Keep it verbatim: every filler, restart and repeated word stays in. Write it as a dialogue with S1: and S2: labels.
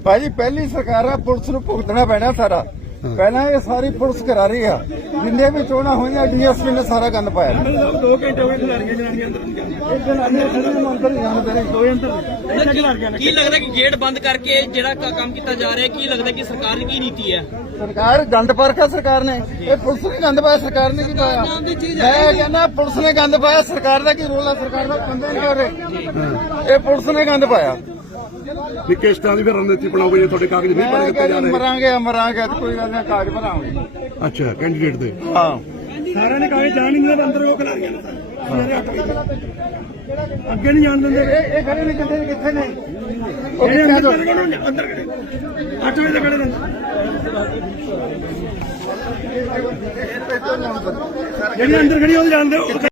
S1: ਭਾਜੀ ਪਹਿਲੀ ਸਰਕਾਰ ਆ, ਪੁਲਿਸ ਨੂੰ ਭੁਗਤਣਾ ਪੈਣਾ ਸਾਰਾ। ਪਹਿਲਾਂ ਇਹ ਸਾਰੀ ਪੁਲਿਸ ਕਰਾ ਰਹੀ ਆ, ਜਿੰਨੇ ਵੀ ਚੋਣਾਂ ਹੋਈਆਂ ਡੀਐਸਪੀ ਨੇ ਸਾਰਾ ਗੰਦ ਪਾਇਆ।
S2: ਦੋ ਘੰਟੇ ਹੋ ਗਏ ਖਿਲਾੜੀਆਂ ਜਨਾਨੀਆਂ ਅੰਦਰ
S1: ਇਹ ਜਨਾਨੀਆਂ ਖੜੀਆਂ ਅੰਦਰ ਹੀ ਜਾਣਦੇ ਨੇ,
S2: ਦੋਏ ਅੰਦਰ।
S3: ਕੀ ਲੱਗਦਾ ਕਿ ਗੇਟ ਬੰਦ ਕਰਕੇ ਜਿਹੜਾ ਕ- ਕੰਮ ਕੀਤਾ ਜਾ ਰਿਹਾ, ਕੀ ਲੱਗਦਾ ਕਿ ਸਰਕਾਰ ਦੀ ਕੀ ਨੀਤੀ ਹੈ?
S1: ਸਰਕਾਰ ਗੰਦ ਪਾਰਖਾ ਸਰਕਾਰ ਨੇ, ਇਹ ਪੁਲਿਸ ਨੇ ਗੰਦ ਪਾਇਆ, ਸਰਕਾਰ ਨੇ ਕੀ ਪਾਇਆ? ਮੈਂ ਕਹਿੰਦਾ ਪੁਲਿਸ ਨੇ ਗੰਦ ਪਾਇਆ, ਸਰਕਾਰ ਦਾ ਕੀ ਰੋਲ ਆ? ਸਰਕਾਰ ਦਾ ਬੰਦੇ ਨਹੀਂ ਹੋ ਰਹੇ, ਇਹ ਪੁਲਿਸ ਨੇ ਗੰਦ ਪਾਇਆ।
S4: ਵੀ ਕਿਸ ਤਰ੍ਹਾਂ ਦੀ ਫਿਰ ਰਣਨੀਤੀ ਬਣਾਓਗੇ ਜੇ ਤੁਹਾਡੇ ਕਾਗਜ਼ ਨਹੀਂ ਭਰੇ ਦਿੱਤੇ ਜਾ ਰਹੇ?
S1: ਮਰਾਂਗੇ ਮਰਾਂਗੇ ਤੇ ਕੋਈ ਗੱਲ ਨਹੀਂ, ਕਾਗਜ਼ ਭਰਾਵਾਂਗੇ।
S4: ਅੱਛਾ, ਕੈਂਡੀਡੇਟ ਦੇ
S1: ਹਾਂ,
S2: ਸਾਰਿਆਂ ਨੇ ਕਾਗਜ਼ ਜਾਣ ਨਹੀਂ ਦਿੰਦੇ, ਅੰਦਰ ਉਹ ਖਿਲਾੜੀਆਂ ਨੇ ਸਵੇਰੇ ਅੱਠ ਵਜੇ ਅੱਗੇ ਨਹੀਂ ਜਾਣ ਦਿੰਦੇ।
S1: ਇਹ ਇਹ ਖੜੇ ਨੇ ਕਿੱਥੇ ਨੇ ਕਿੱਥੇ ਨੇ? ਉਹ
S2: ਇਹ
S1: ਕਿੱਥੇ
S2: ਅੰਦਰ
S1: ਨੇ?
S2: ਖੜੇ ਨੇ, ਅੰਦਰ ਖੜੇ ਅੱਠ ਵਜੇ ਤੱਕ ਖੜੇ ਨੇ। ਜਿਹੜੀ ਅੰਦਰ ਖੜੀ ਉਹ ਜਾਣਦੇ